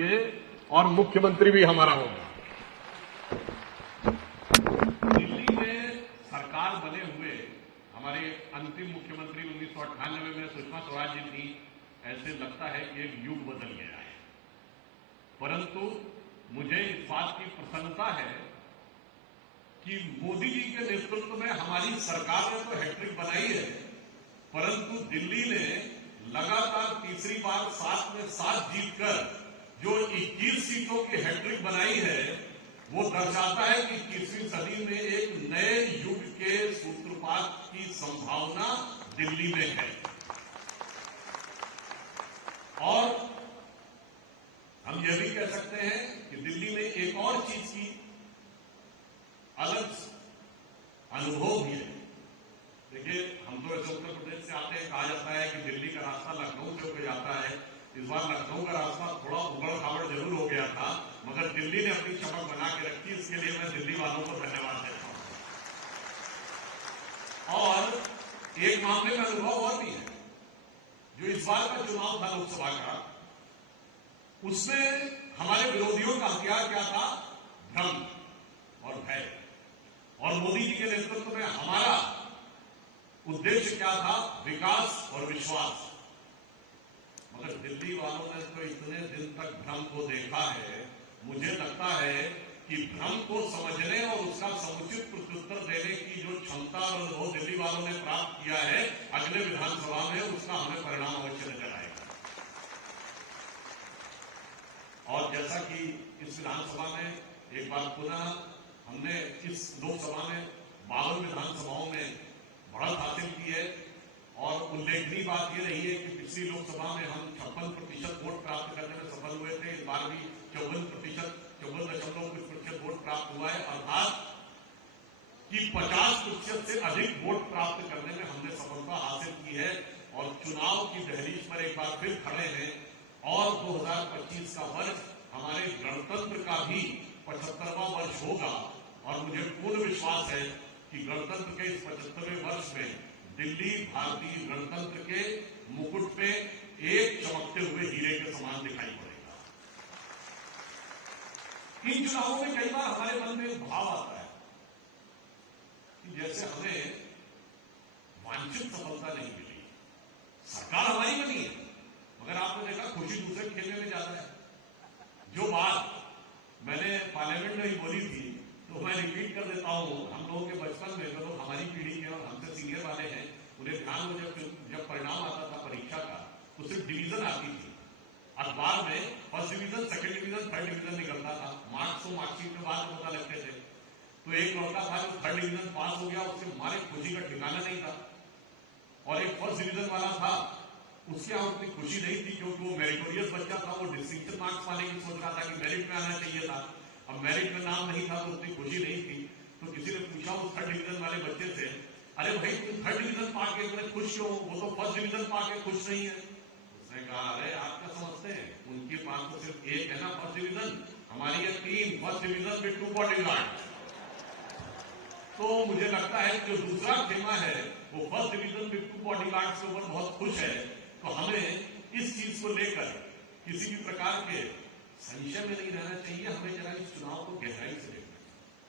करेंगे और मुख्यमंत्री भी हमारा होगा। दिल्ली में सरकार बने हुए हमारे अंतिम मुख्यमंत्री 1998 में सुषमा स्वराज जी थी। ऐसे लगता है कि एक युग बदल गया है, परंतु मुझे इस बात की प्रसन्नता है कि मोदी जी के नेतृत्व में हमारी सरकार ने तो हैट्रिक बनाई है, परंतु दिल्ली ने लगातार तीसरी बार 7 में 7 जीतकर जो 21 सीटों की हैट्रिक बनाई है, वो दर्शाता है कि 21वीं सदी में एक नए युग के सूत्रपात की संभावना दिल्ली में है। और हम यह भी कह सकते हैं कि दिल्ली में एक और चीज की अलग अनुभव भी है। देखिए, हम तो ऐसे उत्तर प्रदेश से आते हैं, कहा जाता है कि दिल्ली का रास्ता लखनऊ से होकर जाता है। इस बार लखनऊ का रास्ता थोड़ा उबड़ खाबड़ जरूर हो गया था, मगर दिल्ली ने अपनी चमक बना के रखी। इसके लिए मैं दिल्ली वालों को धन्यवाद देता हूं। और एक मामले में अनुभव और भी है। जो इस बार का चुनाव था लोकसभा का, उसमें हमारे विरोधियों का हथियार क्या था? भ्रम और भय। और मोदी जी के नेतृत्व में हमारा उद्देश्य क्या था? विकास और विश्वास। मगर दिल्ली वालों ने तो इतने दिन तक भ्रम को देखा है। मुझे लगता है कि भ्रम को समझने और उसका समुचित प्रत्युत्तर देने की जो क्षमता और अनुभव दिल्ली वालों ने प्राप्त किया है अगले विधानसभा में, उसका हमें परिणाम अवश्य नजर आएगा। और जैसा कि इस विधानसभा में एक बार पुनः हमने इस लोकसभा में 52 विधानसभाओं में बढ़त हासिल की है। और उल्लेखनीय बात यह रही है कि पिछली लोकसभा में हम 56% वोट प्राप्त करने में सफल हुए थे। इस बार भी 54.कुछ% वोट प्राप्त हुआ है, अर्थात कि 50% से अधिक वोट प्राप्त करने में हमने सफलता हासिल की है। और चुनाव की दहलीज पर एक बार फिर खड़े हैं। और 2025 का वर्ष हमारे गणतंत्र का भी 75वां वर्ष होगा। और मुझे पूर्ण विश्वास है कि गणतंत्र के इस 75वें वर्ष में दिल्ली भारतीय गणतंत्र के मुकुट पे एक चमकते हुए हीरे के समान दिखाई पड़ेगा। इन चुनावों में कई बार हमारे मन में एक भाव आता है कि जैसे हमें वांछित सफलता नहीं मिली। सरकार हमारी बनी है, मगर आपने देखा खुशी दूसरे खेलने में जाता है। जो बात मैंने पार्लियामेंट में ही बोली थी, तो मैं रिपीट कर देता हूं। हम लोगों के बचपन में, जो लोग हमारी पीढ़ी के और हमसे सीनियर वाले हैं, उन्हें ध्यान में जब परिणाम आता था परीक्षा का, तो सिर्फ डिवीजन आती थी। अखबार में first division, second division, third division निकलता था। मार्क्स तो मार्कशीट में बाद में पता लगते थे। तो एक लड़का था जो थर्ड डिवीजन पास हो गया, उसके हमारे खुशी का ठिकाना नहीं था। और एक फर्स्ट डिवीजन वाला था, उसके यहां उतनी खुशी नहीं थी, क्योंकि वो मेरिटोरियस बच्चा था। वो डिस्टिंक्शन मार्क्स पाने की सोच रहा था कि मेरिट में आना चाहिए था। अब मेरिट में नाम नहीं था तो उतनी खुशी नहीं थी। तो किसी ने पूछा उस थर्ड डिवीजन वाले बच्चे से, अरे भाई तुम थर्ड डिवीजन पाके इतने खुश क्यों? वो तो फर्स्ट डिवीजन पाके खुश नहीं है। उसने कहा, अरे आप क्या समझते हैं, उनके पास तो सिर्फ एक है ना फर्स्ट डिवीजन, हमारी है 3, फर्स्ट डिवीजन विद 2 बॉडीगार्ड। तो मुझे लगता है कि जो दूसरा खेमा है वो फर्स्ट डिवीजन विद 2 बॉडीगार्ड के ऊपर बहुत खुश है। तो हमें इस चीज को लेकर किसी भी प्रकार के संशय में नहीं रहना चाहिए। हमें जरा इस चुनाव को गहराई से